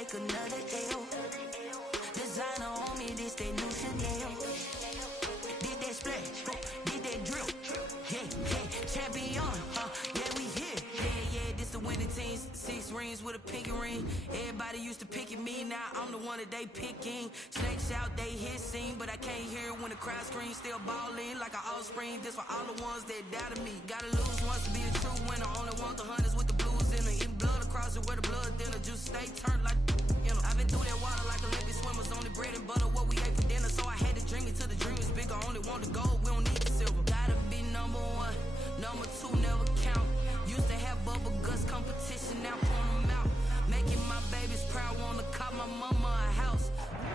take another L. Designer on me, this they new Chanel. Did that splash, did that drill. Yeah, champion, yeah, we here. Yeah, this the winning teams. 6 rings with a pinky ring. Everybody used to picking me, now I'm the one that they picking. Snakes out, they hissing, but I can't hear when the crowd screams. Still balling like an offspring. This for all the ones that doubted me. Gotta lose once to be a true winner. Only want the hunters with the blues in her. Eating blood across it where the blood thinner. Juice stay turned like, you know. I've been through that water like Olympic swimmers. Only bread and butter what we ate for dinner. So I had to dream it till the dream is bigger. Only want the gold, we don't need the silver. Gotta be number 1, number 2 never count. Used to have bubble guts competition, now point them out. Making my babies proud, wanna cop my mama a house.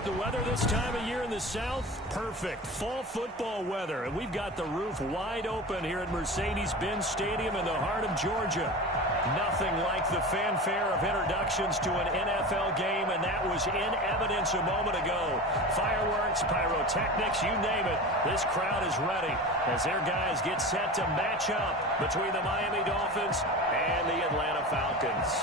The weather this time of year in the South, perfect. Fall football weather. And we've got the roof wide open here at Mercedes-Benz Stadium in the heart of Georgia. Nothing like the fanfare of introductions to an NFL game, and that was in evidence a moment ago. Fireworks, pyrotechnics, you name it. This crowd is ready as their guys get set to match up between the Miami Dolphins and the Atlanta Falcons.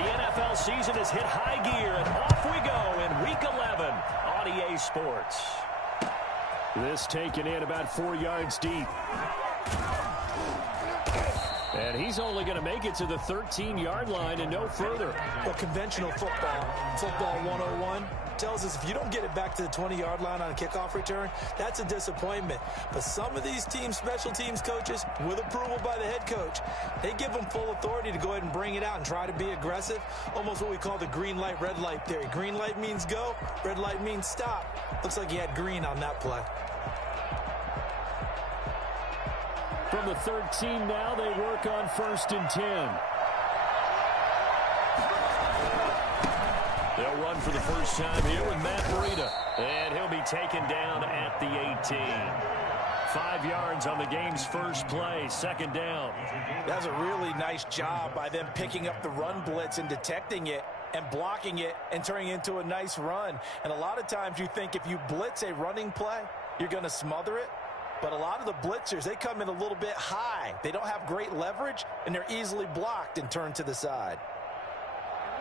The NFL season has hit high gear, and off we go in Week 11 on EA Sports. This taken in about 4 yards deep. And he's only going to make it to the 13-yard line and no further. Well, conventional football 101, tells us if you don't get it back to the 20-yard line on a kickoff return, that's a disappointment. But some of these teams, special teams coaches, with approval by the head coach, they give them full authority to go ahead and bring it out and try to be aggressive. Almost what we call the green light, red light theory. Green light means go, red light means stop. Looks like he had green on that play. From the 13 now, they work on 1st and 10. They'll run for the first time here with Matt Breida. And he'll be taken down at the 18. 5 yards on the game's first play, 2nd down. That's a really nice job by them picking up the run blitz and detecting it and blocking it and turning it into a nice run. And a lot of times you think if you blitz a running play, you're going to smother it. But a lot of the blitzers, they come in a little bit high. They don't have great leverage, and they're easily blocked and turned to the side.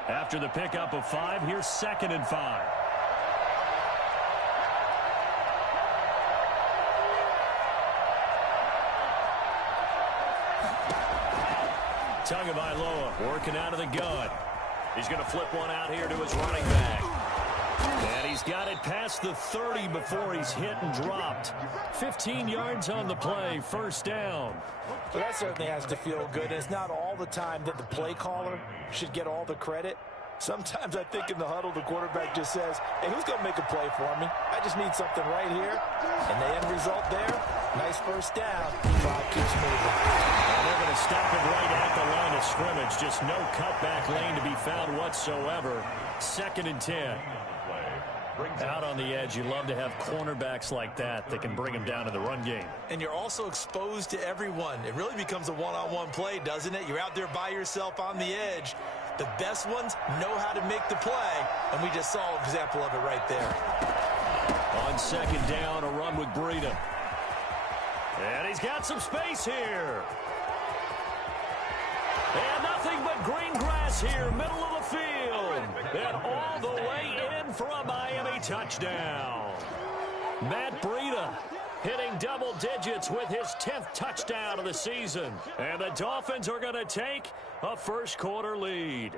After the pickup of 5, here's 2nd and 5. Tagovailoa working out of the gun. He's going to flip one out here to his running back. And he's got it past the 30 before he's hit and dropped. 15 yards on the play, 1st down. Well, that certainly has to feel good. And it's not all the time that the play caller should get all the credit. Sometimes I think in the huddle, the quarterback just says, hey, who's going to make a play for me? I just need something right here. And the end result there, nice 1st down. Drive keeps moving. And they're going to stop it right at the line of scrimmage. Just no cutback lane to be found whatsoever. 2nd and 10. Out on the edge, you love to have cornerbacks like that can bring them down in the run game. And you're also exposed to everyone. It really becomes a one-on-one play, doesn't it? You're out there by yourself on the edge. The best ones know how to make the play, and we just saw an example of it right there. On 2nd down, a run with Breida. And he's got some space here. And nothing but green grass here, middle of the field. And all the way in for a Miami touchdown. Matt Breida hitting double digits with his 10th touchdown of the season. And the Dolphins are going to take a 1st quarter lead.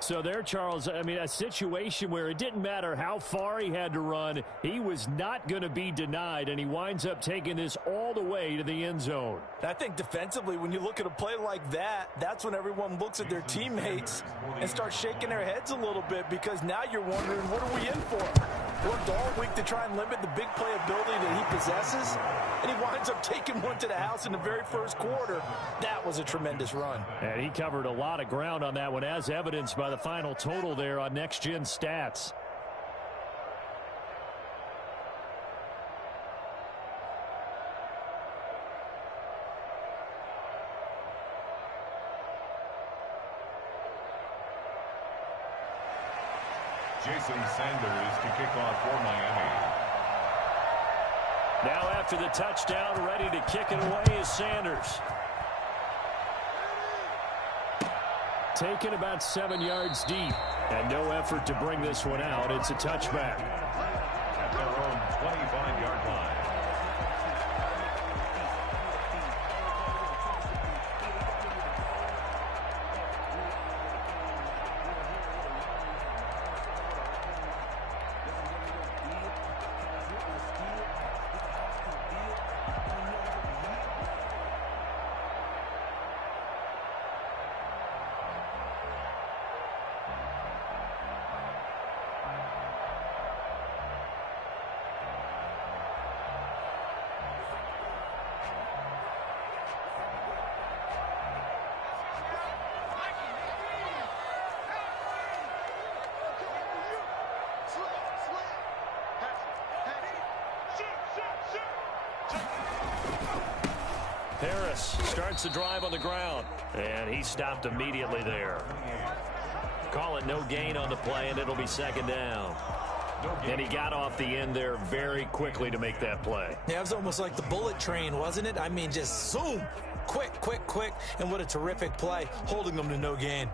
So there, Charles, I mean, a situation where it didn't matter how far he had to run, he was not going to be denied, and he winds up taking this all the way to the end zone. I think defensively, when you look at a play like that, that's when everyone looks at their teammates and starts shaking their heads a little bit, because now you're wondering, what are we in for? Worked all week to try and limit the big playability that he possesses, and he winds up taking one to the house in the very 1st quarter. That was a tremendous run. And he covered a lot of ground on that one, as evidenced by the final total there on Next Gen Stats. Jason Sanders to kick off for Miami. Now after the touchdown, ready to kick it away is Sanders. Taken about 7 yards deep. And no effort to bring this one out. It's a touchback. At their own 25-yard line. Harris starts the drive on the ground, and he stopped immediately there. Call it no gain on the play, and it'll be second down. And he got off the end there very quickly to make that play. Yeah, it was almost like the bullet train, wasn't it? I mean, just zoom, quick, quick, quick, and what a terrific play, holding them to no gain.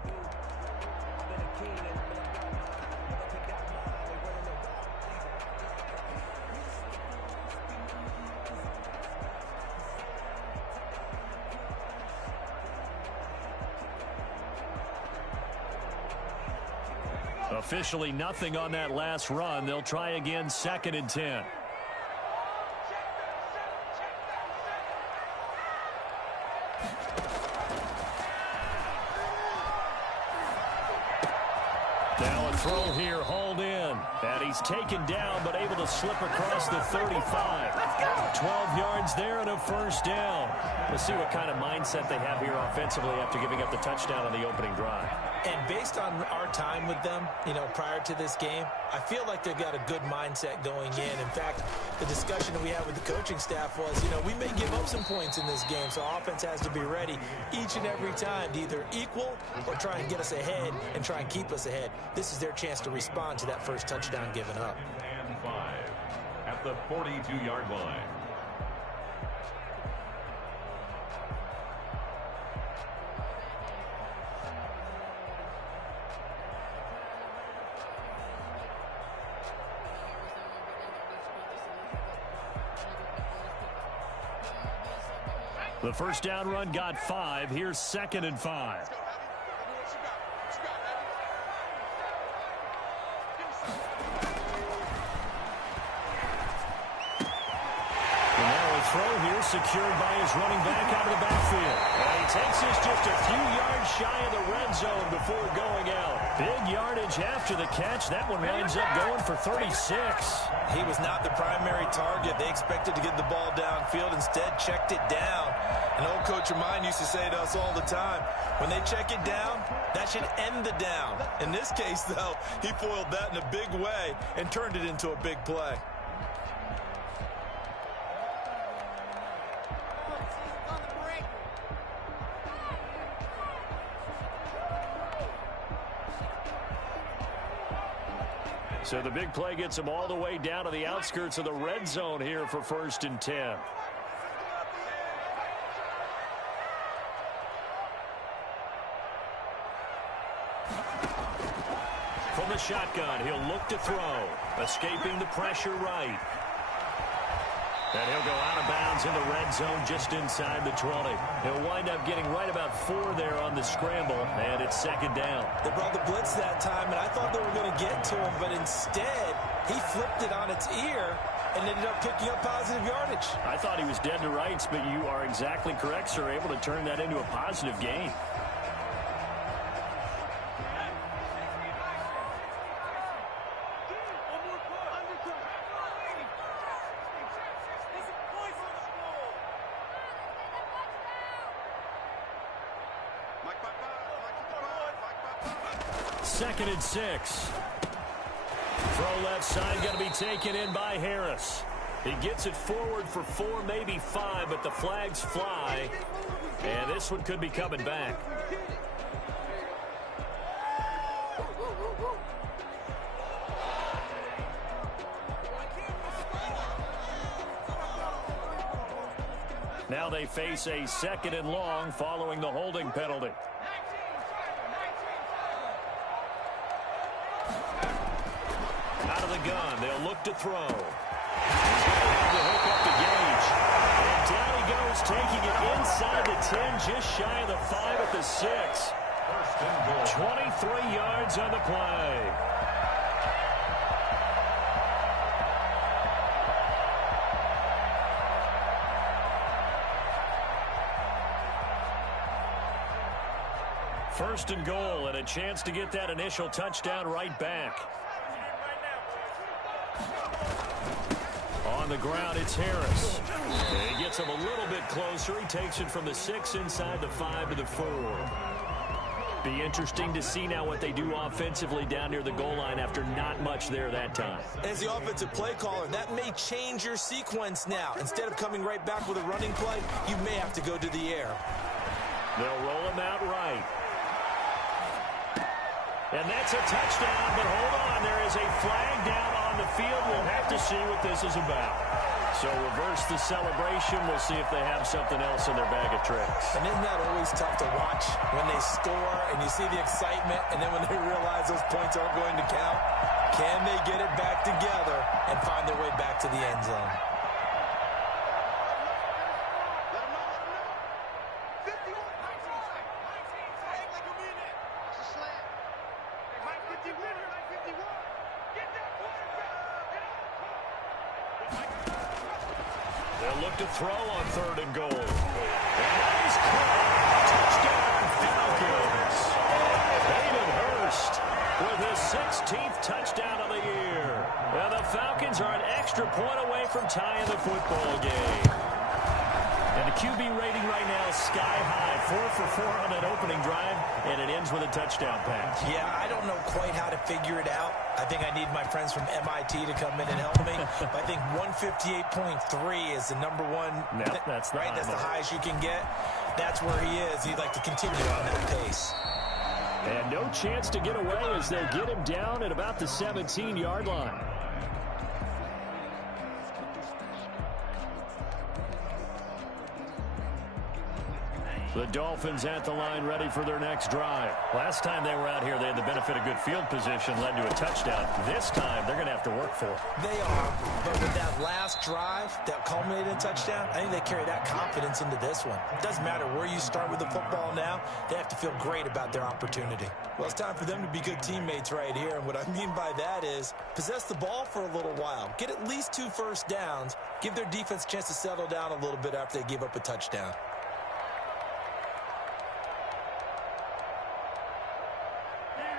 Officially nothing on that last run. They'll try again, 2nd and 10. Now a throw here, hauled in. And he's taken down, but able to slip across the 35. 12 yards there and a first down. Let's see what kind of mindset they have here offensively after giving up the touchdown on the opening drive. And based on our time with them, prior to this game, I feel like they've got a good mindset going in. In fact, the discussion that we had with the coaching staff was, we may give up some points in this game, so offense has to be ready each and every time to either equal or try and get us ahead and try and keep us ahead. This is their chance to respond to that first touchdown given up. And 5 at the 42-yard line. The first down run got 5. Here's 2nd and 5. And now a throw here secured by his running back out of the backfield. And he takes this just a few yards shy of the red zone before going out. Big yardage after the catch. That one winds up going for 36. He was not the primary target. They expected to get the ball downfield. Instead, checked it down. An old coach of mine used to say to us all the time, when they check it down, that should end the down. In this case, though, he foiled that in a big way and turned it into a big play. So the big play gets him all the way down to the outskirts of the red zone here for 1st and 10. From the shotgun, he'll look to throw. Escaping the pressure right. And he'll go out of bounds in the red zone just inside the 20. He'll wind up getting right about 4 there on the scramble, and it's 2nd down. They brought the blitz that time, and I thought they were going to get to him, but instead he flipped it on its ear and ended up picking up positive yardage. I thought he was dead to rights, but you are exactly correct, sir, able to turn that into a positive gain. Second and 6. Throw left side, going to be taken in by Harris. He gets it forward for 4, maybe 5, but the flags fly. And this one could be coming back. Now they face a 2nd and long following the holding penalty. Out of the gun, they'll look to throw. He's going to have to hook up the gauge. And down he goes, taking it inside the 10, just shy of the 5 at the 6. 23 yards on the play. First and goal, and a chance to get that initial touchdown right back. On the ground, it's Harris. He gets him a little bit closer. He takes it from the 6 inside the 5 to the 4. Be interesting to see now what they do offensively down near the goal line after not much there that time. As the offensive play caller, that may change your sequence now. Instead of coming right back with a running play, you may have to go to the air. They'll roll him out right. And that's a touchdown, but hold on. There is a flag down on the field. We'll have to see what this is about. So reverse the celebration. We'll see if they have something else in their bag of tricks. And isn't that always tough to watch when they score and you see the excitement, and then when they realize those points aren't going to count? Can they get it back together and find their way back to the end zone? They'll look to throw on 3rd and goal. And that is caught. Touchdown, Falcons. Hayden Hurst with his 16th touchdown of the year. And the Falcons are an extra point away from tying the football game. And the QB rating right now is sky high. 4 for 4 on that opening drive, and it ends with a touchdown pass. Yeah, I don't know quite how to figure it out. I think I need my friends from MIT to come in and help me. But I think 158.3 is the number one. No, that's right. That's the highest you can get. That's where he is. He'd like to continue on that pace. And no chance to get away as they get him down at about the 17-yard line. The Dolphins at the line ready for their next drive. Last time they were out here, they had the benefit of good field position, led to a touchdown. This time, they're going to have to work for it. They are, but with that last drive that culminated in a touchdown, I think they carry that confidence into this one. It doesn't matter where you start with the football now, they have to feel great about their opportunity. Well, it's time for them to be good teammates right here, and what I mean by that is possess the ball for a little while, get at least 2 first downs, give their defense a chance to settle down a little bit after they give up a touchdown.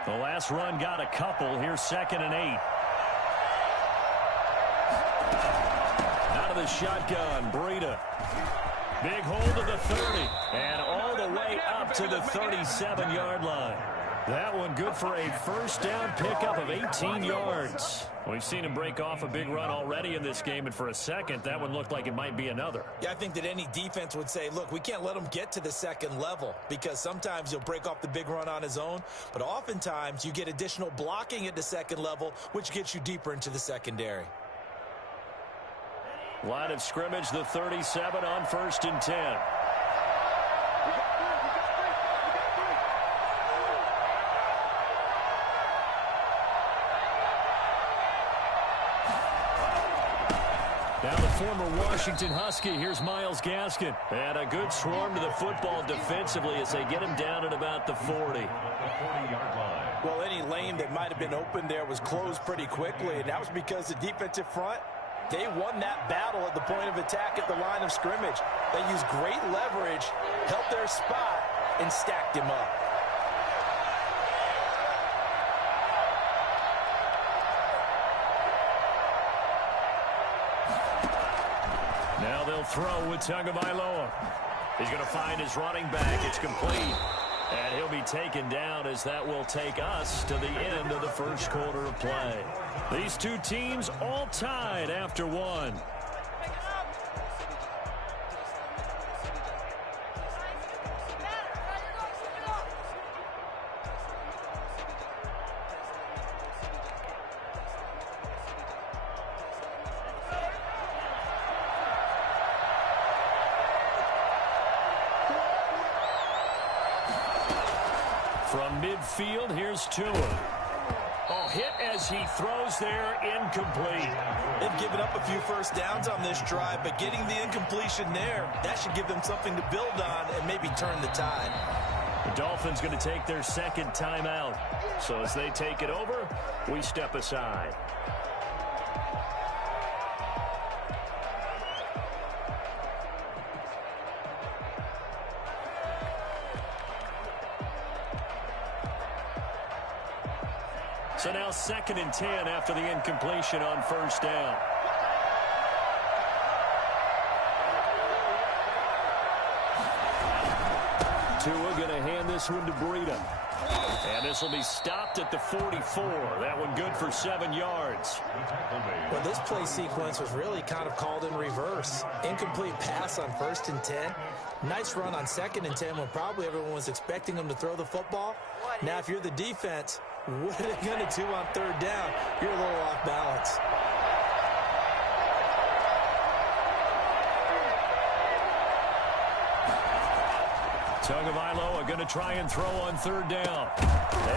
The last run got a couple. Here's 2nd and 8. Out of the shotgun, Breida. Big hold to the 30. And all the way up to the 37-yard line. That one good for a first down pickup of 18 yards. We've seen him break off a big run already in this game, and for a second, that one looked like it might be another. Yeah, I think that any defense would say, look, we can't let him get to the second level because sometimes he'll break off the big run on his own, but oftentimes you get additional blocking at the second level, which gets you deeper into the secondary. Line of scrimmage, the 37 on 1st and 10. Now the former Washington Husky, here's Myles Gaskin. And a good swarm to the football defensively as they get him down at about the 40. Well, any lane that might have been open there was closed pretty quickly, and that was because the defensive front, they won that battle at the point of attack at the line of scrimmage. They used great leverage, held their spot, and stacked him up. Now they'll throw with Tagovailoa. He's going to find his running back. It's complete. And he'll be taken down as that will take us to the end of the first quarter of play. These two teams all tied after one. From midfield, here's Tua. Oh, hit as he throws there, incomplete. They've given up a few first downs on this drive, but getting the incompletion there, that should give them something to build on and maybe turn the tide. The Dolphins going to take their second timeout. So as they take it over, we step aside. So now 2nd and 10 after the incompletion on first down. Tua going to hand this one to Breida. And this will be stopped at the 44. That one good for 7 yards. Well, this play sequence was really kind of called in reverse. Incomplete pass on 1st and 10. Nice run on 2nd and 10 when probably everyone was expecting them to throw the football. Now, if you're the defense, what are they going to do on 3rd down? You're a little off balance. Tagovailoa going to try and throw on 3rd down.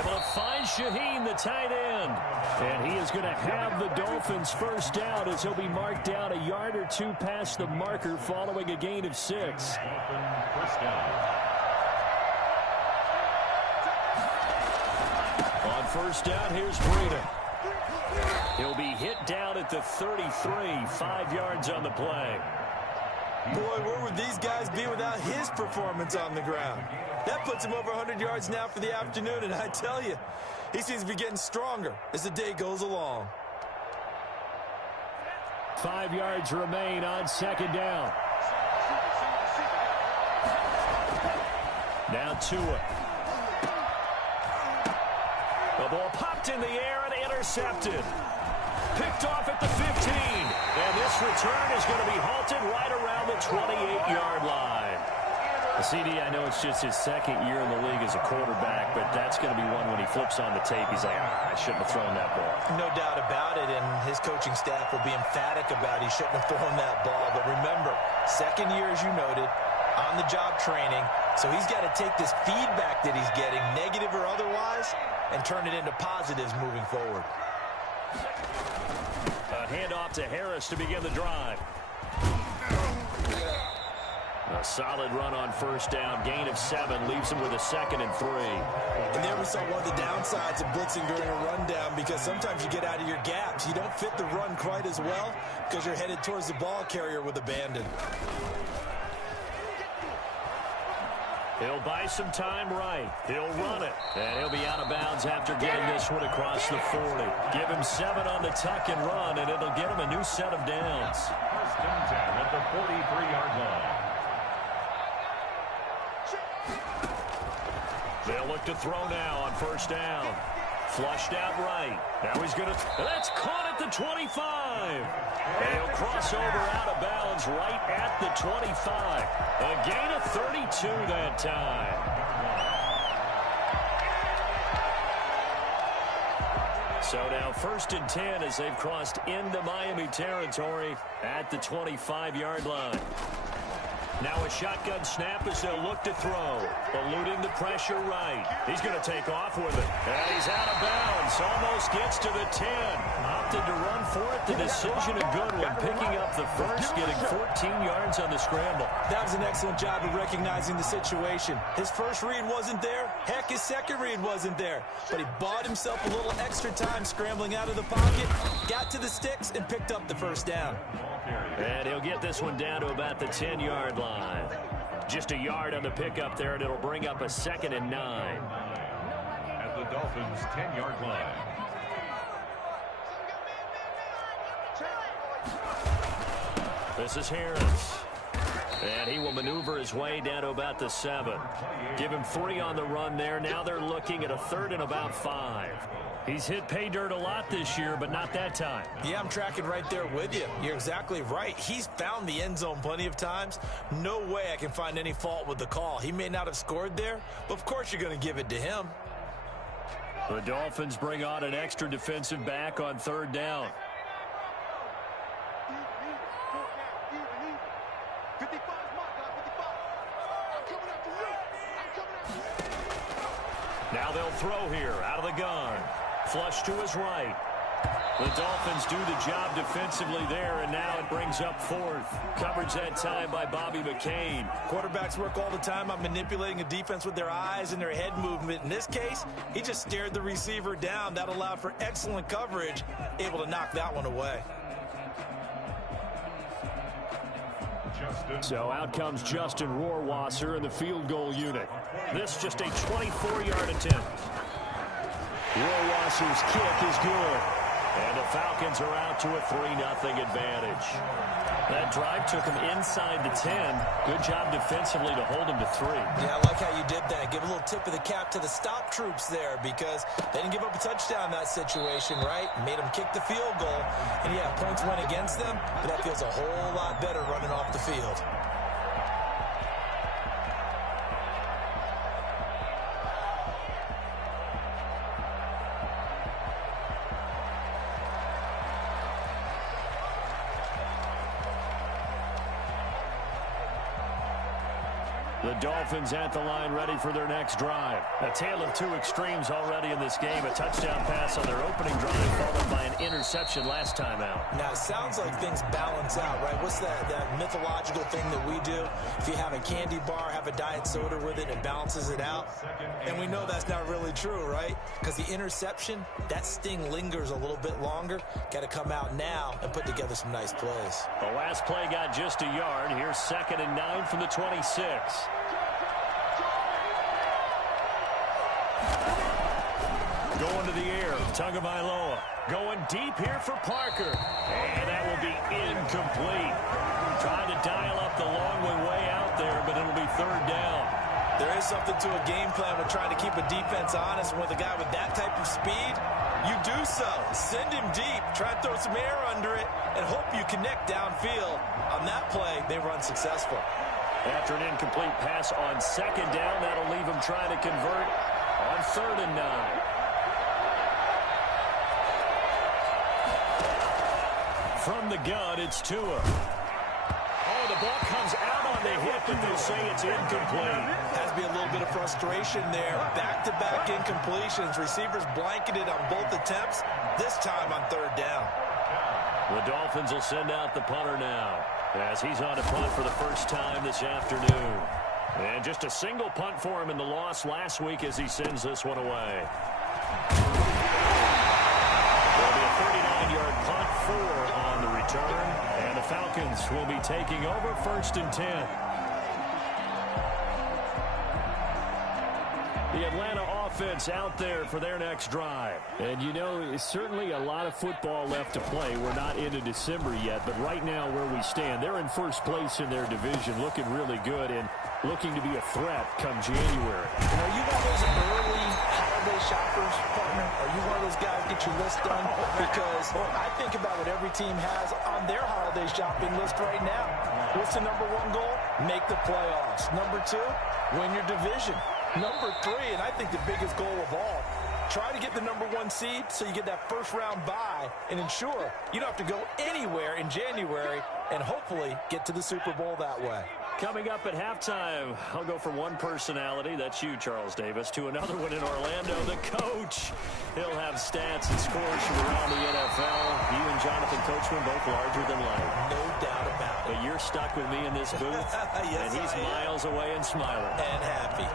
Able to find Shaheen, the tight end. And he is going to have the Dolphins first down as he'll be marked down a yard or 2 past the marker following a gain of 6. First down. On first down, here's Breida. He'll be hit down at the 33, 5 yards on the play. Boy, where would these guys be without his performance on the ground? That puts him over 100 yards now for the afternoon, and I tell you, he seems to be getting stronger as the day goes along. 5 yards remain on 2nd down. Now Tua. The ball popped in the air and intercepted. Picked off at the 15. And this return is going to be halted right around the 28-yard line. CD, I know it's just his 2nd year in the league as a quarterback, but that's going to be one when he flips on the tape. He's like, I shouldn't have thrown that ball. No doubt about it, and his coaching staff will be emphatic about he shouldn't have thrown that ball. But remember, 2nd year, as you noted, on-the-job training. So he's got to take this feedback that he's getting, negative or otherwise, and turn it into positives moving forward. A handoff to Harris to begin the drive. A solid run on first down. Gain of 7 leaves him with a 2nd and 3. And there we saw one of the downsides of blitzing during a rundown, because sometimes you get out of your gaps. You don't fit the run quite as well because you're headed towards the ball carrier with abandon. He'll buy some time right. He'll run it. And he'll be out of bounds after getting this one across the 40. Give him 7 on the tuck and run, and it'll get him a new set of downs. First and 10 at the 43-yard line. They'll look to throw now on first down. Flushed out right. Now he's going to... That's caught at the 25. And he'll cross over out of bounds right at the 25. A gain of 32 that time. So now 1st and 10 as they've crossed into Miami territory at the 25-yard line. Now a shotgun snap as they'll look to throw. Eluding the pressure right. He's going to take off with it. And he's out of bounds. Almost gets to the 10. Opted to run for it. The decision a good one. Picking up the first, getting 14 yards on the scramble. That was an excellent job of recognizing the situation. His first read wasn't there. Heck, his second read wasn't there. But he bought himself a little extra time scrambling out of the pocket, got to the sticks, and picked up the first down. And he'll get this one down to about the 10-yard line. Just a yard on the pickup there, and it'll bring up a 2nd and 9. At the Dolphins' 10-yard line. This is Harris. And he will maneuver his way down to about the 7. Give him 3 on the run there. Now they're looking at a 3rd and about 5. He's hit pay dirt a lot this year, but not that time. Yeah, I'm tracking right there with you. You're exactly right. He's found the end zone plenty of times. No way I can find any fault with the call. He may not have scored there, but of course you're going to give it to him. The Dolphins bring on an extra defensive back on 3rd down. Now they'll throw here out of the gun. Flush to his right. The Dolphins do the job defensively there, and now it brings up fourth. Coverage that time by Bobby McCain. Quarterbacks work all the time on manipulating a defense with their eyes and their head movement. In this case, he just stared the receiver down. That allowed for excellent coverage, able to knock that one away. So out comes Justin Rohrwasser in the field goal unit. This just a 24-yard attempt. Rohrwasser's kick is good. And the Falcons are out to a 3-0 advantage. That drive took him inside the 10. Good job defensively to hold him to 3. Yeah, I like how you did that. Give a little tip of the cap to the stop troops there because they didn't give up a touchdown in that situation, right? Made them kick the field goal. And, yeah, points went against them, but that feels a whole lot better running off the field. The Dolphins at the line ready for their next drive. A tale of two extremes already in this game. A touchdown pass on their opening drive followed by an interception last time out. Now, it sounds like things balance out, right? What's that mythological thing that we do? If you have a candy bar, have a diet soda with it, it balances it out. And we know that's not really true, right? Because the interception, that sting lingers a little bit longer. Got to come out now and put together some nice plays. The last play got just a yard. Here's 2nd and 9 from the 26. Going to the air, Tagovailoa. Going deep here for Parker. And that will be incomplete. Trying to dial up the long way out there, but it'll be 3rd down. There is something to a game plan with trying to keep a defense honest. And with a guy with that type of speed, you do so. Send him deep. Try and throw some air under it and hope you connect downfield. On that play, they run successful. After an incomplete pass on 2nd down, that'll leave him trying to convert on 3rd and 9. From the gun, it's Tua. Oh, the ball comes out on the hip, and they'll say it's incomplete. Has to be a little bit of frustration there. Back-to-back incompletions. Receivers blanketed on both attempts, this time on 3rd down. The Dolphins will send out the punter now, as he's on a punt for the first time this afternoon. And just a single punt for him in the loss last week as he sends this one away. There'll be a 39-yard punt, 4 on the return, and the Falcons will be taking over 1st and 10. The Atlanta offense out there for their next drive. And, you know, it's certainly a lot of football left to play. We're not into December yet, but right now where we stand, they're in 1st place in their division, looking really good and looking to be a threat come January. And are you one of those early holiday shoppers, partner? Are you one of those guys get your list done? Because I think about what every team has on their holiday shopping list right now. What's the number 1 goal? Make the playoffs. Number 2, win your division. Number 3, and I think the biggest goal of all, try to get the number 1 seed so you get that first-round bye and ensure you don't have to go anywhere in January and hopefully get to the Super Bowl that way. Coming up at halftime, I'll go from one personality, that's you, Charles Davis, to another one in Orlando, the coach. He'll have stats and scores from around the NFL. You and Jonathan Coachman both larger than life. No doubt about it. But you're stuck with me in this booth, yes, and he's miles away and smiling. And happy.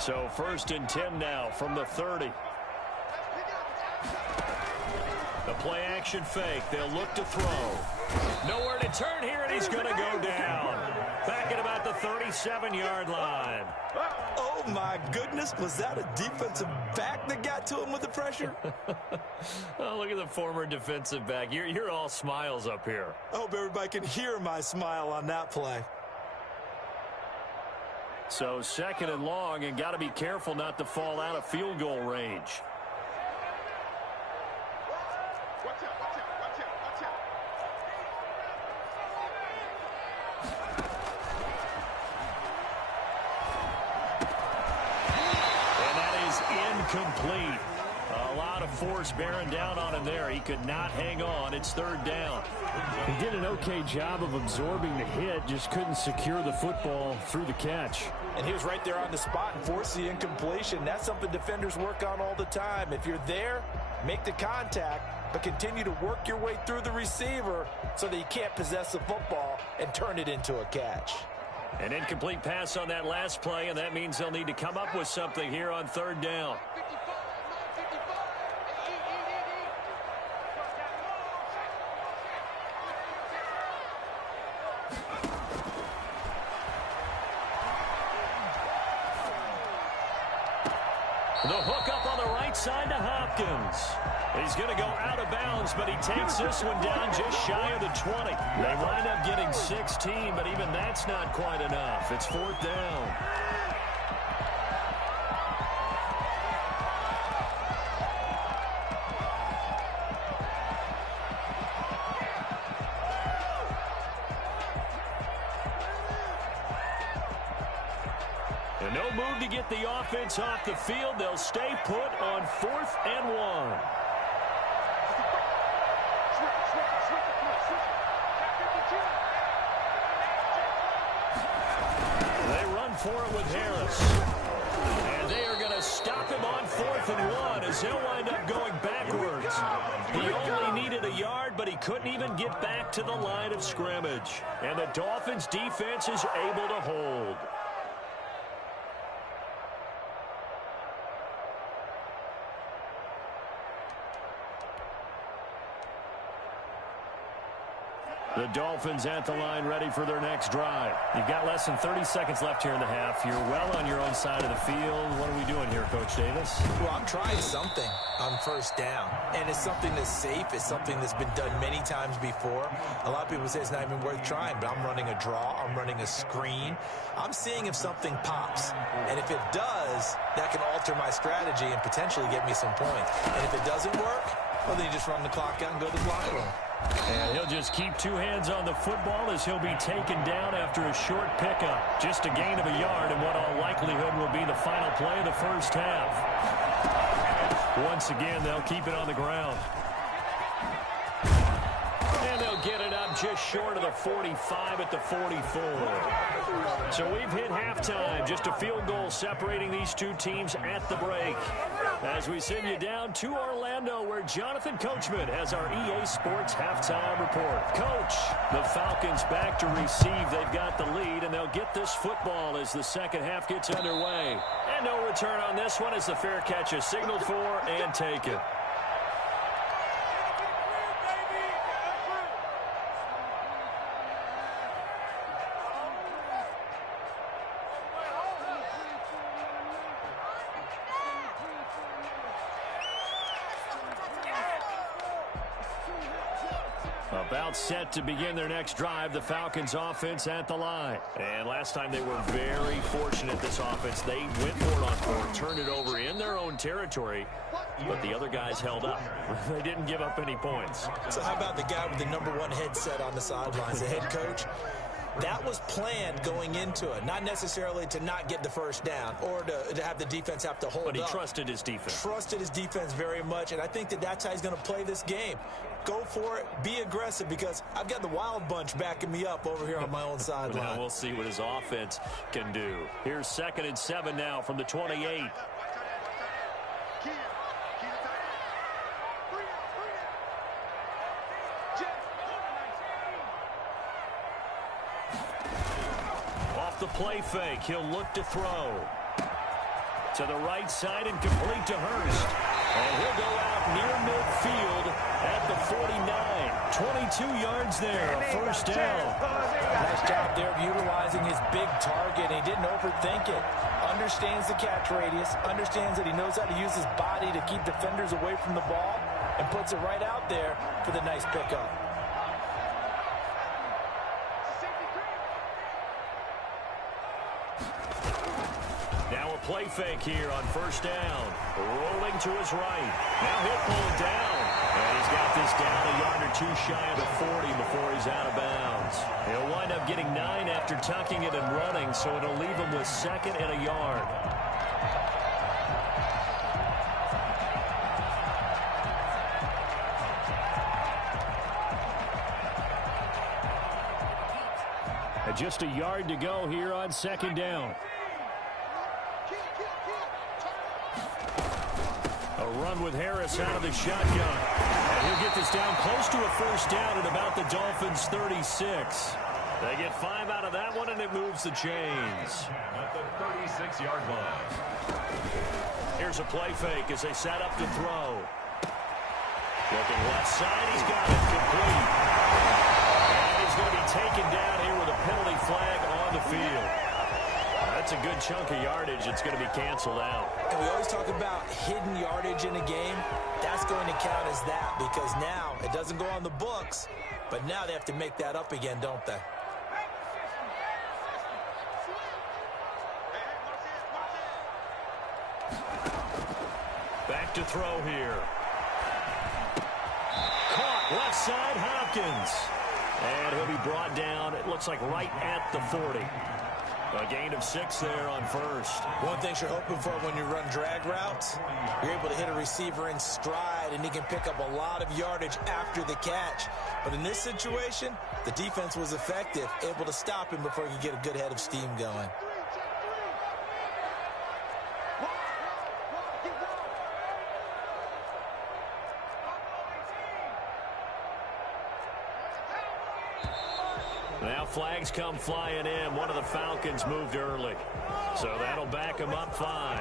So 1st and 10 now from the 30. The play action fake. They'll look to throw. Nowhere to turn here, and he's going to go down. Back at about the 37-yard line. Oh, my goodness. Was that a defensive back that got to him with the pressure? Oh, look at the former defensive back. You're all smiles up here. I hope everybody can hear my smile on that play. So 2nd and long, and got to be careful not to fall out of field goal range. incomplete. A lot of force bearing down on him there. He could not hang on. It's third down. He did an okay job of absorbing the hit, just couldn't secure the football through the catch. And he was right there on the spot and forced the incompletion. That's something defenders work on all the time. If you're there, make the contact, but continue to work your way through the receiver so that you can't possess the football and turn it into a catch. An incomplete pass on that last play, and that means they'll need to come up with something here on third down. The hook up on the right side to Hopkins. He's going to go out of bounds, but he takes this one down just shy of the 20. They wind up getting 16, but even that's not quite enough. It's fourth down. And no move to get the offense off the field. They'll stay put on 4th and 1. They run for it with Harris. And they are going to stop him on 4th and 1 as he'll wind up going backwards. He only needed a yard, but he couldn't even get back to the line of scrimmage. And the Dolphins defense is able to hold. The Dolphins at the line, ready for their next drive. You've got less than 30 seconds left here in the half. You're well on your own side of the field. What are we doing here, Coach Davis? Well, I'm trying something on first down, and it's something that's safe. It's something that's been done many times before. A lot of people say it's not even worth trying, but I'm running a draw. I'm running a screen. I'm seeing if something pops, and if it does, that can alter my strategy and potentially get me some points. And if it doesn't work, well, then you just run the clock out and go to the locker room. And he'll just keep two hands on the football as he'll be taken down after a short pickup. Just a gain of a yard in what all likelihood will be the final play of the first half. Once again, they'll keep it on the ground. And they'll get it up just short of the 45 at the 44. So we've hit halftime. Just a field goal separating these two teams at the break. As we send you down to Orlando, where Jonathan Coachman has our EA Sports halftime report. Coach, the Falcons back to receive. They've got the lead, and they'll get this football as the second half gets underway. And no return on this one as the fair catch is signaled for and taken. About set to begin their next drive, the Falcons offense at the line. And last time they were very fortunate, this offense. They went for it on fourth, turned it over in their own territory, but the other guys held up. They didn't give up any points. So how about the guy with the #1 headset on the sidelines, the head coach? That was planned going into it, not necessarily to not get the first down or to have the defense have to hold up. But he trusted his defense. Trusted his defense very much, and I think that that's how he's going to play this game. Go for it, be aggressive, because I've got the wild bunch backing me up over here on my own sideline. Now we'll see what his offense can do. Here's 2nd and 7 now from the 28. Off the play fake, he'll look to throw. To the right side and complete to Hurst. And he'll go out near midfield at the 49. 22 yards there, a first down. Nice job there of utilizing his big target. He didn't overthink it. Understands the catch radius. Understands that he knows how to use his body to keep defenders away from the ball. And puts it right out there for the nice pickup. Now a play fake here on first down. Rolling to his right. Now he'll pull it down. And he's got this down a yard or two shy of the 40 before he's out of bounds. He'll wind up getting 9 after tucking it and running, so it'll leave him with 2nd and a yard. Just a yard to go here on second down. A run with Harris out of the shotgun. And he'll get this down close to a first down at about the Dolphins' 36. They get 5 out of that one, and it moves the chains. At the 36-yard line. Here's a play fake as they set up to throw. Looking left side, he's got it complete. And he's going to be taken down here with a penalty flag on the field. That's a good chunk of yardage. It's going to be canceled out. And we always talk about hidden yardage in a game. That's going to count as that because now it doesn't go on the books, but now they have to make that up again, don't they? Back to throw here. Caught left side, Hopkins. And he'll be brought down, it looks like right at the 40. A gain of 6 there on first. One thing you're hoping for when you run drag routes, you're able to hit a receiver in stride, and he can pick up a lot of yardage after the catch. But in this situation, the defense was effective, able to stop him before he could get a good head of steam going. Now flags come flying in. One of the Falcons moved early. So that'll back them up 5.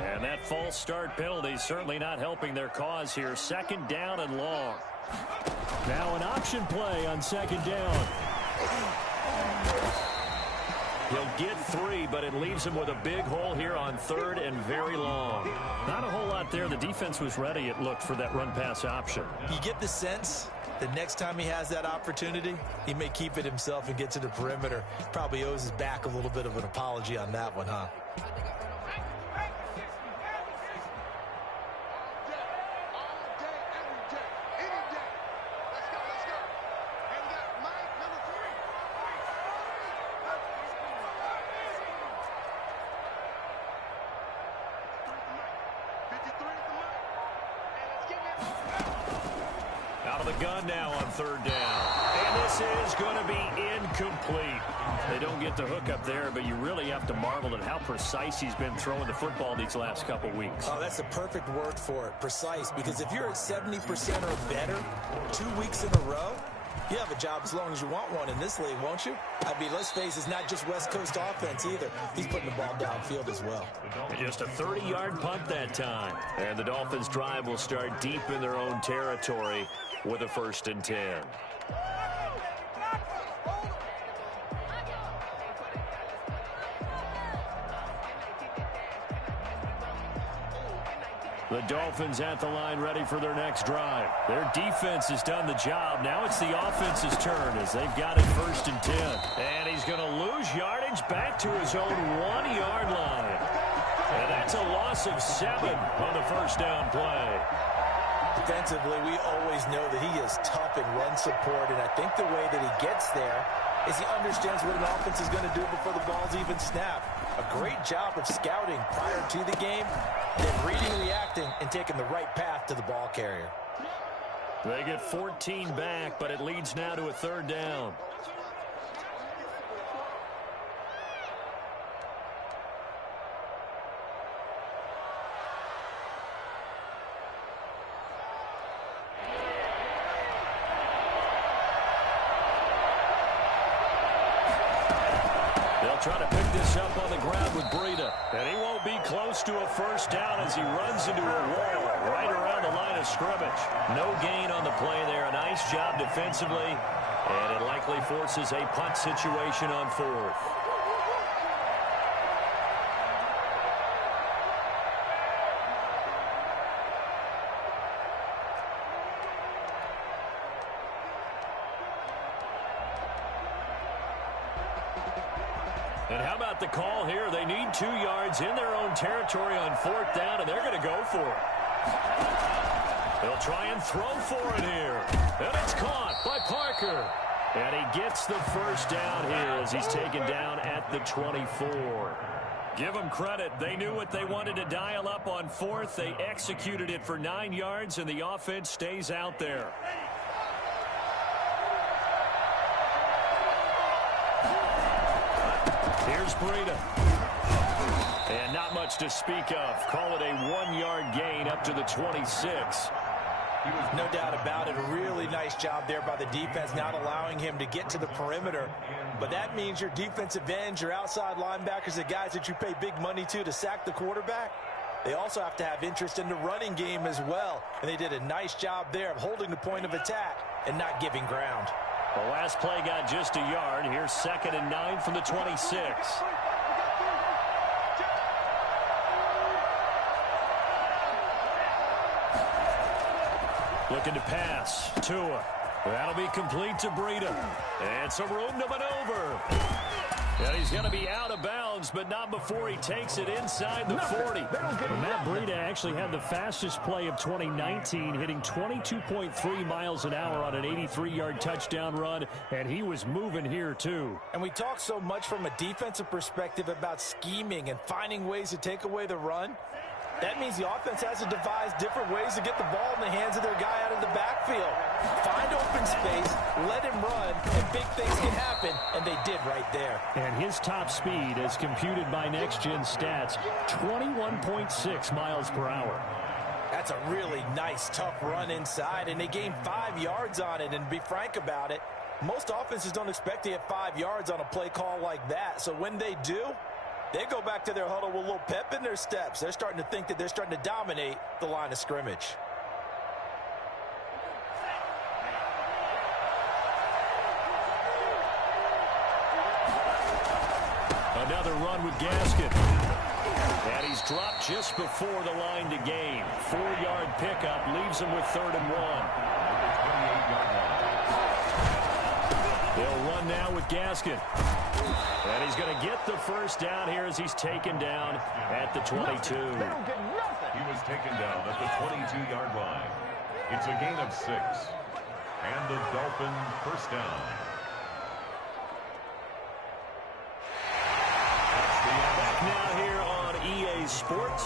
And that false start penalty certainly not helping their cause here. Second down and long. Now an option play on second down. He'll get 3, but it leaves him with a big hole here on third and very long. Not a whole lot there. The defense was ready, it looked, for that run-pass option. You get the sense that next time he has that opportunity, he may keep it himself and get to the perimeter. Probably owes his back a little bit of an apology on that one, huh? Out of the gun now on third down. And this is going to be incomplete. They don't get the hook up there, but you really have to marvel at how precise he's been throwing the football these last couple weeks. Oh, that's the perfect word for it, precise, because if you're at 70% or better 2 weeks in a row, you have a job as long as you want one in this league, won't you? I mean, let's face it, it's not just West Coast offense either. He's putting the ball downfield as well. And just a 30-yard punt that time. And the Dolphins' drive will start deep in their own territory with a 1st and 10. The Dolphins at the line ready for their next drive. Their defense has done the job. Now it's the offense's turn as they've got it 1st and 10. And he's going to lose yardage back to his own 1-yard line. And that's a loss of 7 on the first down play. Defensively, we always know that he is tough in run support, and I think the way that he gets there is he understands what an offense is going to do before the ball's even snapped. A great job of scouting prior to the game, then reading, reacting, and taking the right path to the ball carrier. They get 14 back, but it leads now to a 3rd down. Trying to pick this up on the ground with Breida. And he won't be close to a first down as he runs into a wall right around the line of scrimmage. No gain on the play there. A nice job defensively. And it likely forces a punt situation on 4th. And how about the call here? They need 2 yards in their own territory on 4th down, and they're going to go for it. They'll try and throw for it here. And it's caught by Parker. And he gets the first down here as he's taken down at the 24. Give them credit. They knew what they wanted to dial up on fourth. They executed it for 9 yards, and the offense stays out there. Here's Breida. And not much to speak of. Call it a 1-yard gain up to the 26. No doubt about it. A really nice job there by the defense, not allowing him to get to the perimeter. But that means your defensive ends, your outside linebackers, the guys that you pay big money to sack the quarterback, they also have to have interest in the running game as well. And they did a nice job there of holding the point of attack and not giving ground. The last play got just a yard. Here's 2nd and 9 from the 26. Looking to pass. Tua. That'll be complete to Breida. And some room to maneuver. And he's going to be out of bounds, but not before he takes it inside the 40. Matt Breida actually had the fastest play of 2019, hitting 22.3 miles an hour on an 83-yard touchdown run, and he was moving here too. And we talk so much from a defensive perspective about scheming and finding ways to take away the run. That means the offense has to devise different ways to get the ball in the hands of their guy out of the backfield. Find open space, let him run, and big things can happen, and they did right there. And his top speed, as computed by Next Gen Stats, 21.6 miles per hour. That's a really nice, tough run inside, and they gained 5 yards on it. And to be frank about it, most offenses don't expect to get 5 yards on a play call like that. So when they do, they go back to their huddle with a little pep in their steps. They're starting to think that they're starting to dominate the line of scrimmage. Another run with Gaskin. And he's dropped just before the line to gain. 4-yard pickup leaves him with 3rd and 1. They'll run now with Gaskin. And he's going to get the first down here as he's taken down at the 22. He was taken down at the 22-yard line. It's a gain of 6. And the Dolphins first down. Back now here on EA Sports.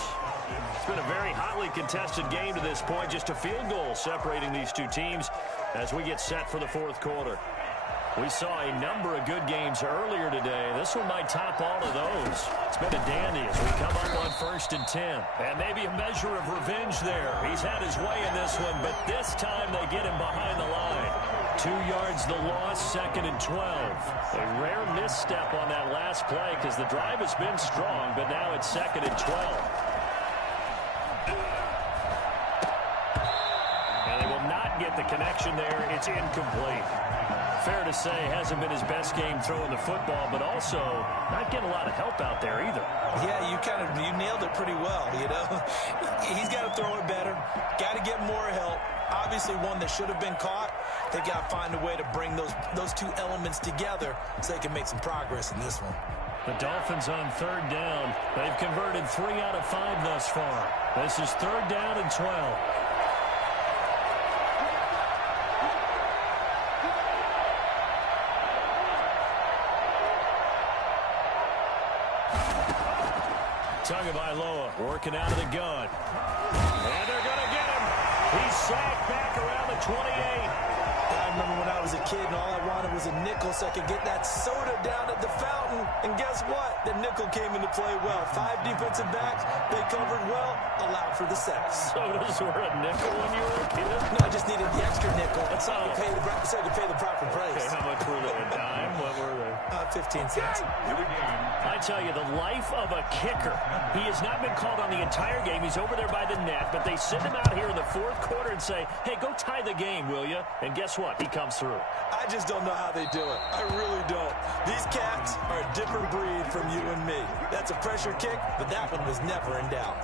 It's been a very hotly contested game to this point. Just a field goal separating these two teams as we get set for the 4th quarter. We saw a number of good games earlier today. This one might top all of those. It's been a dandy as we come up on 1st and 10. And maybe a measure of revenge there. He's had his way in this one, but this time they get him behind the line. 2 yards the loss, 2nd and 12. A rare misstep on that last play because the drive has been strong, but now it's 2nd and 12. And they will not get the connection there. It's incomplete. Fair to say, hasn't been his best game throwing the football, but also not getting a lot of help out there either. Yeah, you nailed it pretty well, you know. He's got to throw it better, got to get more help. Obviously one that should have been caught. They got to find a way to bring those two elements together so they can make some progress in this one. The Dolphins on 3rd down. They've converted 3 out of 5 thus far. This is 3rd down and 12. Tagovailoa working out of the gun. And they're going to get him. He's sacked back around the 28. I remember when I was a kid and all I wanted was a nickel so I could get that soda down at the fountain. And guess what? The nickel came into play well. 5 defensive backs, they covered well, allowed for the sacks. Sodas were a nickel when you were a kid? No, I just needed the extra nickel. That's so I could pay the proper price. Okay, how much were they? A dime? What were they? 15 cents. I tell you, the life of a kicker. He has not been called on the entire game. He's over there by the net, but they send him out here in the 4th quarter and say, hey, go tie the game, will you? And guess what? He comes through. I just don't know how they do it. I really don't. These cats are a different breed from you and me. That's a pressure kick, but that one was never in doubt.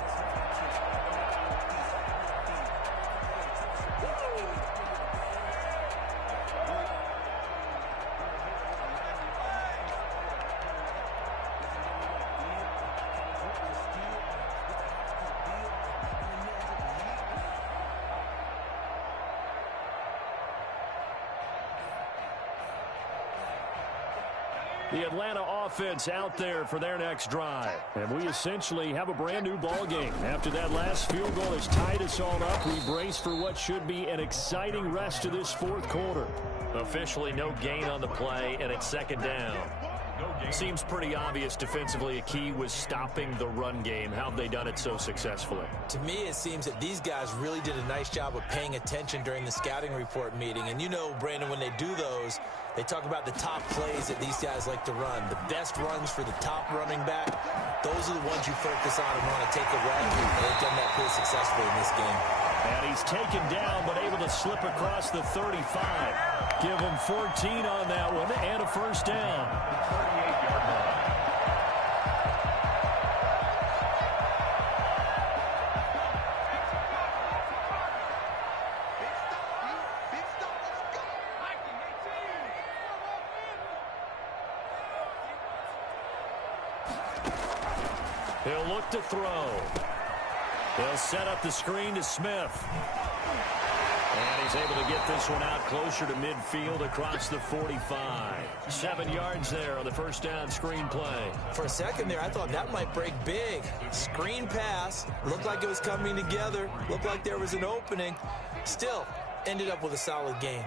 The Atlanta offense out there for their next drive. And we essentially have a brand-new ball game. After that last field goal has tied us all up, we brace for what should be an exciting rest of this fourth quarter. Officially no gain on the play, and it's second down. Seems pretty obvious defensively a key was stopping the run game. How have they done it so successfully? To me, it seems that these guys really did a nice job of paying attention during the scouting report meeting. And you know, Brandon, when they do those, they talk about the top plays that these guys like to run. The best runs for the top running back, those are the ones you focus on and want to take away. And they've done that pretty successfully in this game. And he's taken down, but able to slip across the 35. Give him 14 on that one and a first down. 38-yard line. He'll look to throw. He'll set up the screen to Smith. And he's able to get this one out closer to midfield across the 45. 7 yards there on the first down screen play. For a second there, I thought that might break big. Screen pass. Looked like it was coming together. Looked like there was an opening. Still, ended up with a solid gain.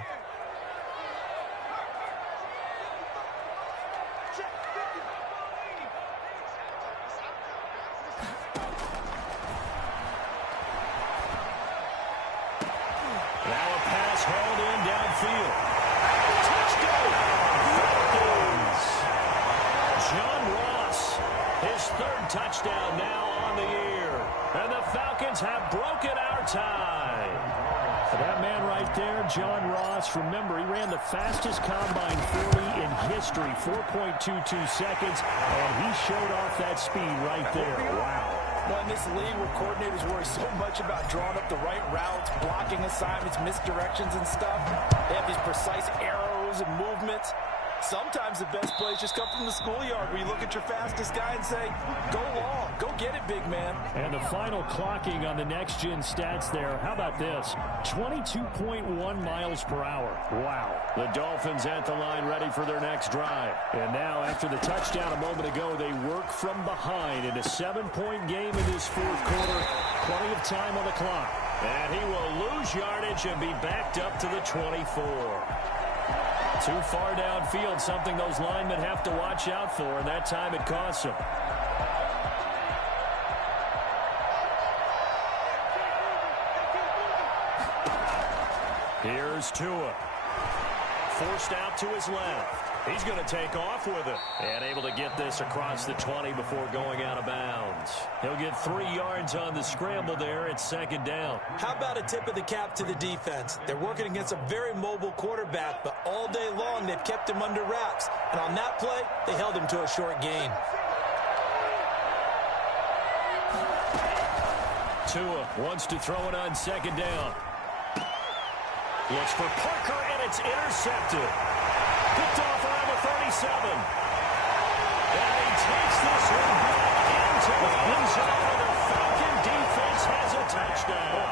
Touchdown now on the year. And the Falcons have broken our tie. That man right there, John Ross, remember, he ran the fastest combine 40 in history, 4.22 seconds, and he showed off that speed right there. Wow. Well, in this league where coordinators worry so much about drawing up the right routes, blocking assignments, misdirections and stuff, they have these precise arrows and movements. Sometimes the best plays just come from the schoolyard where you look at your fastest guy and say, go long, go get it, big man. And the final clocking on the next-gen stats there, how about this? 22.1 miles per hour. Wow. The Dolphins at the line ready for their next drive. And now, after the touchdown a moment ago, they work from behind in a 7-point game in this fourth quarter. Plenty of time on the clock. And he will lose yardage and be backed up to the 24. Too far downfield, something those linemen have to watch out for, and that time it costs them. Here's Tua. Forced out to his left. He's going to take off with it. And able to get this across the 20 before going out of bounds. He'll get 3 yards on the scramble there. It's second down. How about a tip of the cap to the defense? They're working against a very mobile quarterback, but all day long they've kept him under wraps. And on that play, they held him to a short gain. Tua wants to throw it on second down. Looks for Parker, and it's intercepted. Picked off around the 37. And he takes this one back into the end zone, and the Falcon defense has a touchdown.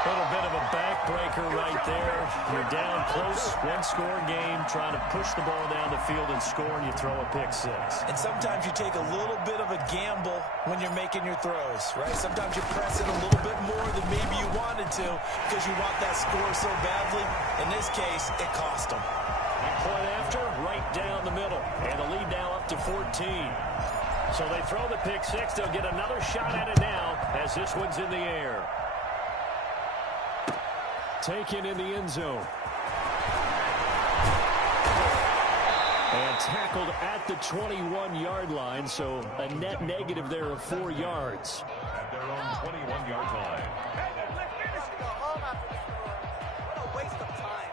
A little bit of a backbreaker right there. You're down close, one-score game, trying to push the ball down the field and score, and you throw a pick six. And sometimes you take a little bit of a gamble when you're making your throws, right? Sometimes you press it a little bit more than maybe you wanted to because you want that score so badly. In this case, it cost them. Point after, right down the middle. And the lead now up to 14. So they throw the pick six. They'll get another shot at it now as this one's in the air. Taken in the end zone. And tackled at the 21-yard line, so a net negative there of 4 yards. At their own 21-yard line. What a waste of time.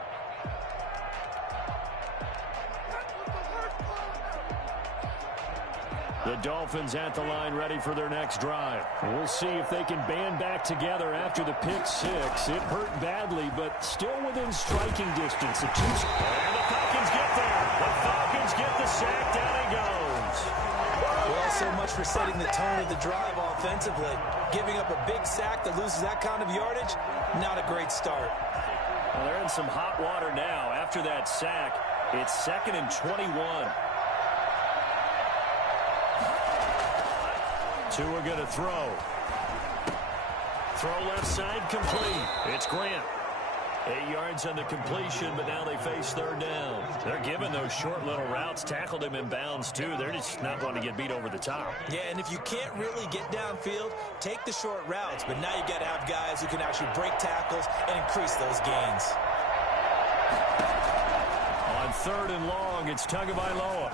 The Dolphins at the line ready for their next drive. We'll see if they can band back together after the pick six. It hurt badly, but still within striking distance. And the Falcons get there. The Falcons get the sack. Down he goes. Well, so much for setting the tone of the drive offensively. Giving up a big sack that loses that kind of yardage, not a great start. Well, they're in some hot water now after that sack. It's 2nd and 21. Tua going to throw. Throw left side, complete. It's Grant. 8 yards on the completion, but now they face 3rd down. They're giving those short little routes. Tackled him in bounds, too. They're just not going to get beat over the top. Yeah, and if you can't really get downfield, take the short routes. But now you've got to have guys who can actually break tackles and increase those gains. On 3rd and long, it's Tagovailoa.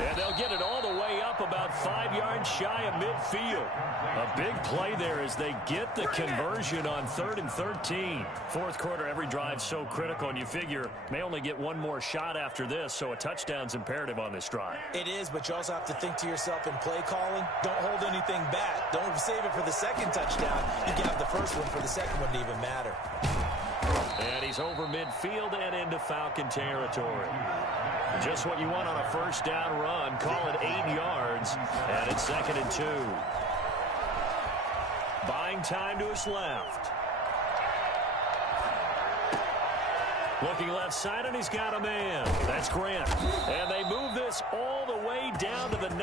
And they'll get it all the way up about 5 yards shy of midfield. A big play there as they get the conversion on 3rd and 13. Fourth quarter, every drive's so critical, and you figure may only get one more shot after this, so a touchdown's imperative on this drive. It is, but you also have to think to yourself in play calling, don't hold anything back. Don't save it for the second touchdown. You can have the first one for the second one to even matter. And he's over midfield and into Falcon territory. Just what you want on a first down run. Call it 8 yards, and it's 2nd and 2. Buying time to his left. Looking left side, and he's got a man. That's Grant. And they move this all the way down to the 9.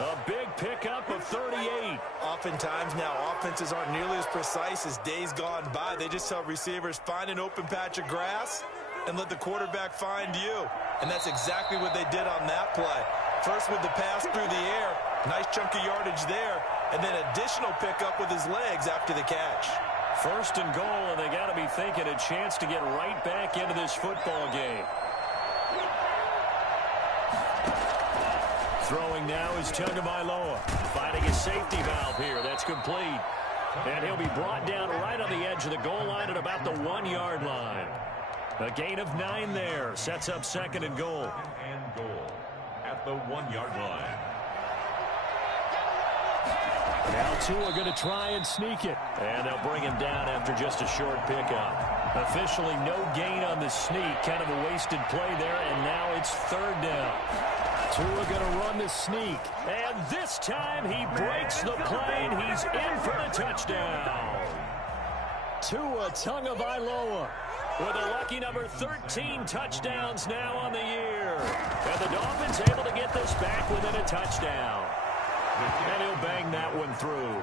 A big pickup of 38. Oftentimes now, offenses aren't nearly as precise as days gone by. They just tell receivers, find an open patch of grass and let the quarterback find you. And that's exactly what they did on that play. First with the pass through the air, nice chunk of yardage there, and then additional pickup with his legs after the catch. 1st and goal, and they got to be thinking a chance to get right back into this football game. Throwing now is Tagovailoa, finding a safety valve here. That's complete. And he'll be brought down right on the edge of the goal line at about the 1-yard line. A gain of 9 there. Sets up 2nd and goal. And goal at the 1-yard line. Now Tua going to try and sneak it. And they'll bring him down after just a short pickup. Officially no gain on the sneak. Kind of a wasted play there. And now it's 3rd down. Tua going to run the sneak. And this time he breaks the plane. He's in for the touchdown. Tua Tagovailoa with a lucky number 13 touchdowns now on the year. And the Dolphins able to get this back within a touchdown. And he'll bang that one through.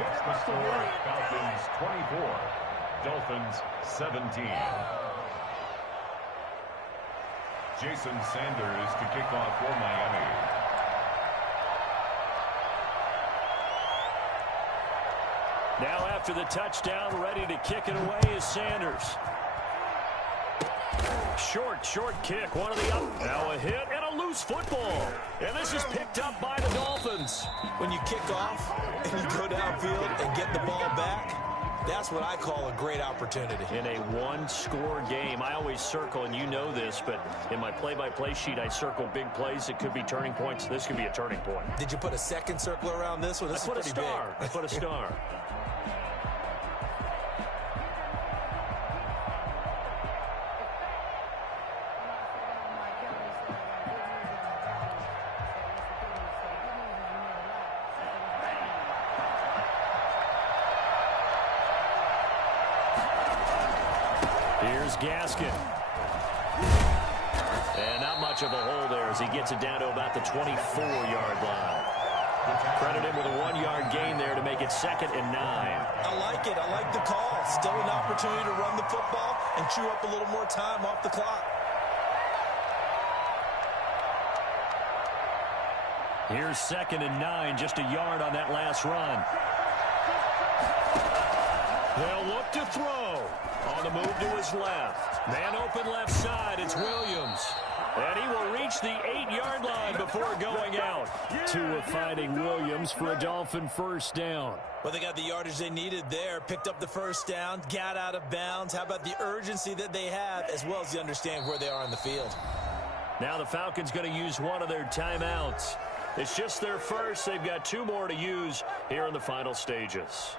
It's the score, Falcons 24, Dolphins 17. Jason Sanders to kick off for Miami. Now after the touchdown, ready to kick it away is Sanders. Short kick, one of the up. Now a hit and a loose football. And this is picked up by the Dolphins. When you kick off and you go downfield and get the ball back, that's what I call a great opportunity. In a one-score game, I always circle, and you know this, but in my play-by-play sheet, I circle big plays that could be turning points. This could be a turning point. Did you put a second circle around this one? This is pretty big. I put a star. Here's Gaskin. And not much of a hole there as he gets it down to about the 24-yard line. Credit him with a 1-yard gain there to make it 2nd and 9. I like it. I like the call. Still an opportunity to run the football and chew up a little more time off the clock. Here's 2nd and 9, just a yard on that last run. They'll look to throw. On the move to his left. Man open left side. It's Williams. And he will reach the 8-yard line before going out. Tua finding Williams for a Dolphin first down. Well, they got the yardage they needed there. Picked up the first down. Got out of bounds. How about the urgency that they have as well as the understand where they are on the field. Now the Falcons going to use one of their timeouts. It's just their first. They've got 2 more to use here in the final stages.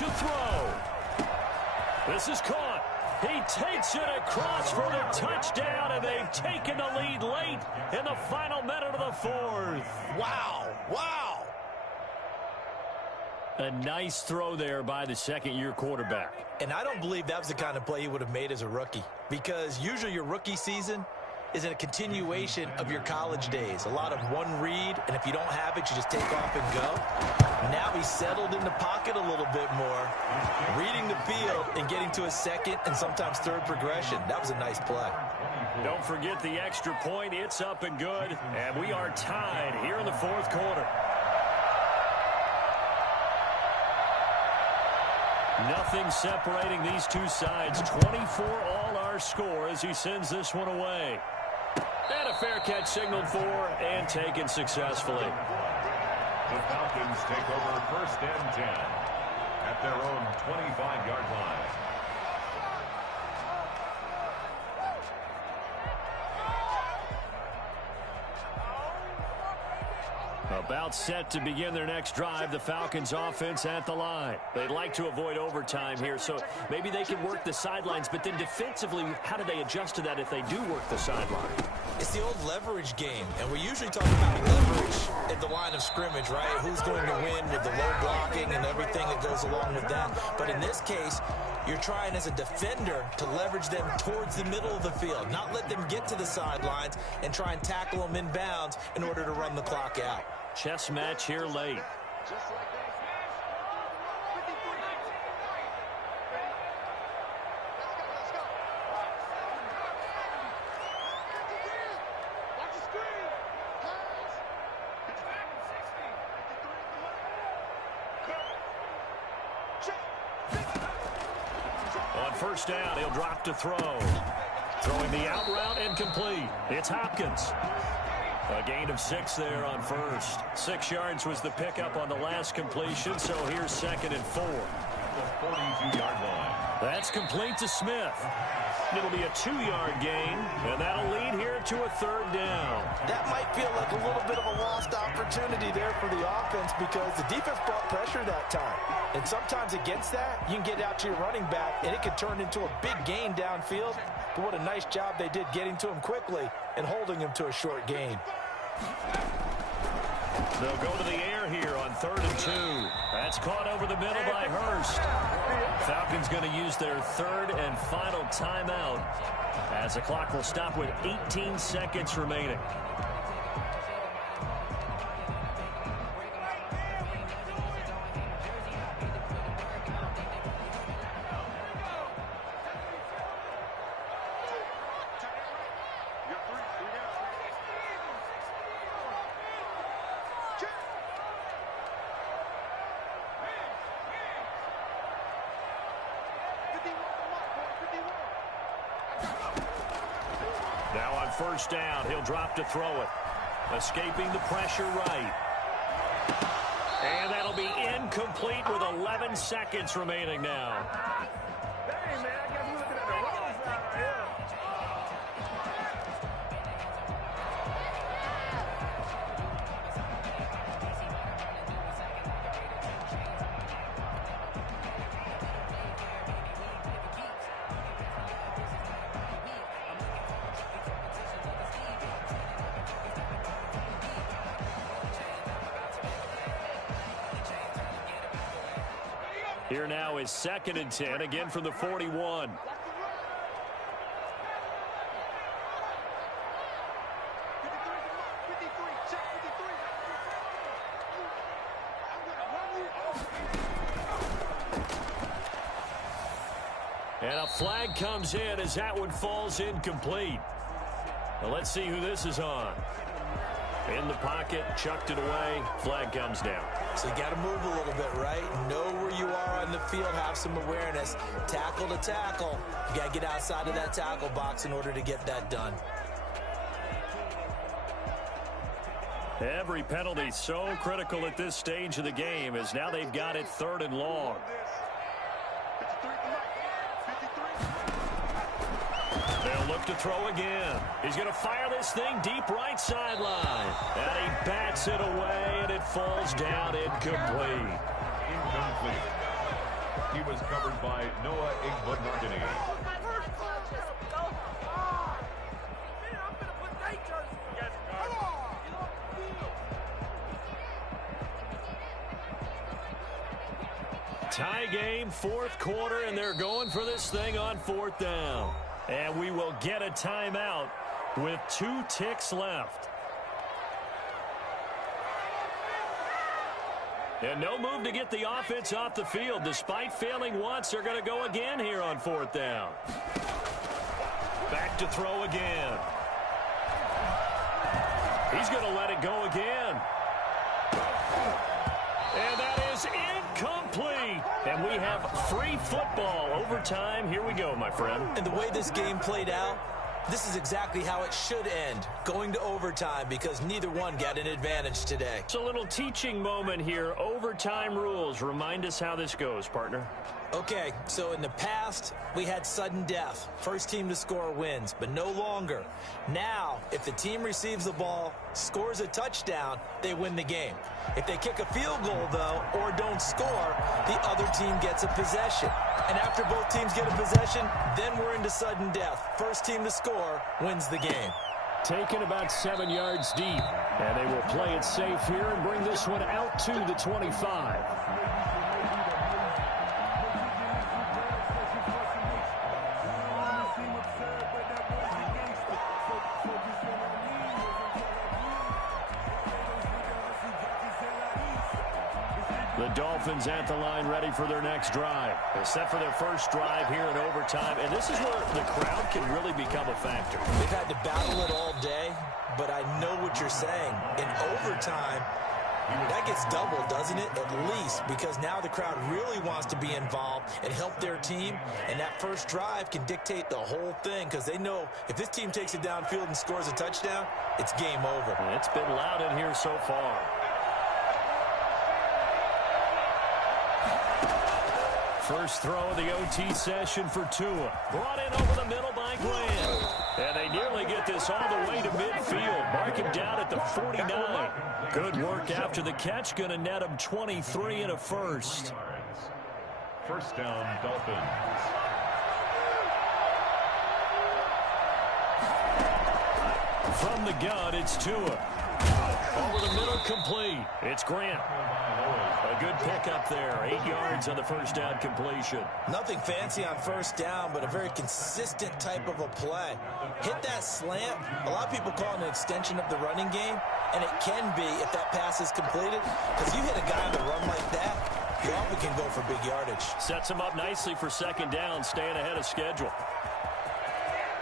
to throw. This is caught. He takes it across for the touchdown, and they've taken the lead late in the final minute of the fourth. Wow. Wow. A nice throw there by the second-year quarterback. And I don't believe that was the kind of play he would have made as a rookie, because usually your rookie season is a continuation of your college days. A lot of one read, and if you don't have it, you just take off and go. Now he's settled in the pocket a little bit more, reading the field and getting to a second and sometimes third progression. That was a nice play. Don't forget the extra point. It's up and good, and we are tied here in the fourth quarter. Nothing separating these two sides. 24 all our score as he sends this one away. And a fair catch signaled for and taken successfully. The Falcons take over first and 10 at their own 25-yard line. About set to begin their next drive, the Falcons offense at the line. They'd like to avoid overtime here, so maybe they can work the sidelines, but then defensively, how do they adjust to that if they do work the sideline? It's the old leverage game, and we usually talk about leverage at the line of scrimmage, right? Who's going to win with the low blocking and everything that goes along with that. But in this case, you're trying as a defender to leverage them towards the middle of the field, not let them get to the sidelines and try and tackle them inbounds in order to run the clock out. Chess match here late. On first down, he'll drop to throw. Throwing the out route incomplete. It's Hopkins. A gain of 6 there on first. 6 yards was the pickup on the last completion, so here's 2nd and 4. The 42-yard line. That's complete to Smith. It'll be a 2-yard gain, and that'll lead here to a 3rd down. That might feel like a little bit of a lost opportunity there for the offense because the defense brought pressure that time. And sometimes against that, you can get out to your running back, and it could turn into a big gain downfield. But what a nice job they did getting to him quickly and holding him to a short gain. They'll go to the air here on 3rd and 2. That's caught over the middle by Hurst. Falcons going to use their 3rd and final timeout as the clock will stop with 18 seconds remaining. Now on first down, he'll drop to throw it. Escaping the pressure right. And that'll be incomplete with 11 seconds remaining now. Hey, man, I got you looking at the wrong side right here. Here now is 2nd and 10, again from the 41. And a flag comes in as that one falls incomplete. Now let's see who this is on. In the pocket, chucked it away, flag comes down. So you got to move a little bit, right? Know where you are on the field, have some awareness. Tackle to tackle. You got to get outside of that tackle box in order to get that done. Every penalty so critical at this stage of the game as now they've got it 3rd and long. They'll look to throw again. He's going to fire this thing deep right sideline. And he bats it away, and it falls down incomplete. He was covered by Noah Igbenogany. Tie game, fourth quarter, and they're going for this thing on fourth down. And we will get a timeout with 2 ticks left. And no move to get the offense off the field. Despite failing once, they're going to go again here on fourth down. Back to throw again. He's going to let it go again. And that is incomplete. And we have free football. Overtime. Here we go, my friend. And the way this game played out, this is exactly how it should end, going to overtime, because neither one got an advantage today. It's a little teaching moment here. Overtime rules. Remind us how this goes, partner. Okay, so in the past, we had sudden death. First team to score wins, but no longer. Now, if the team receives the ball, scores a touchdown, they win the game. If they kick a field goal, though, or don't score, the other team gets a possession. And after both teams get a possession, then we're into sudden death. First team to score wins the game. Taken about 7 yards deep. And they will play it safe here and bring this one out to the 25. The Dolphins at the line ready for their next drive. They're set for their first drive here in overtime, and this is where the crowd can really become a factor. They've had to battle it all day, but I know what you're saying. In overtime, that gets doubled, doesn't it? At least, because now the crowd really wants to be involved and help their team, and that first drive can dictate the whole thing, because they know if this team takes it downfield and scores a touchdown, it's game over. It's been loud in here so far. First throw of the OT session for Tua. Brought in over the middle by Graham. And they nearly get this all the way to midfield. Mark him down at the 49. Good work after the catch. Going to net him 23 and a first. First down, Dolphins. From the gun, it's Tua. Over the middle, complete. It's Grant. A good pickup there. 8 yards on the first down completion. Nothing fancy on first down, but a very consistent type of a play. Hit that slant. A lot of people call it an extension of the running game, and it can be if that pass is completed, because you hit a guy on the run like that, you often can go for big yardage. Sets him up nicely for second down, staying ahead of schedule.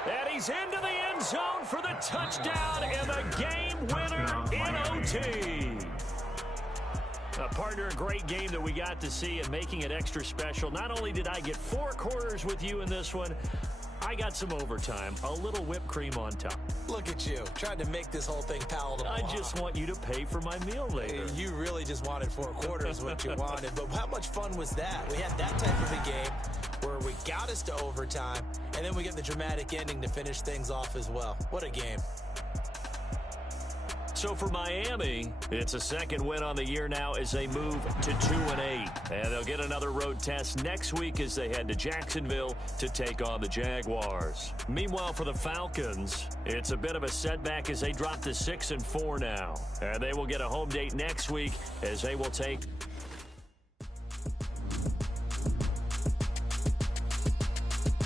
And he's into the end zone for the touchdown and the game winner in OT. Partner, a great game that we got to see and making it extra special. Not only did I get 4 quarters with you in this one, I got some overtime, a little whipped cream on top. Look at you, trying to make this whole thing palatable. I just want you to pay for my meal later. You really just wanted 4 quarters, what you wanted. But how much fun was that? We had that type of a game where we got us to overtime, and then we get the dramatic ending to finish things off as well. What a game. So for Miami, it's a second win on the year now as they move to 2-8. And they'll get another road test next week as they head to Jacksonville to take on the Jaguars. Meanwhile, for the Falcons, it's a bit of a setback as they drop to 6-4 now. And they will get a home date next week as they will take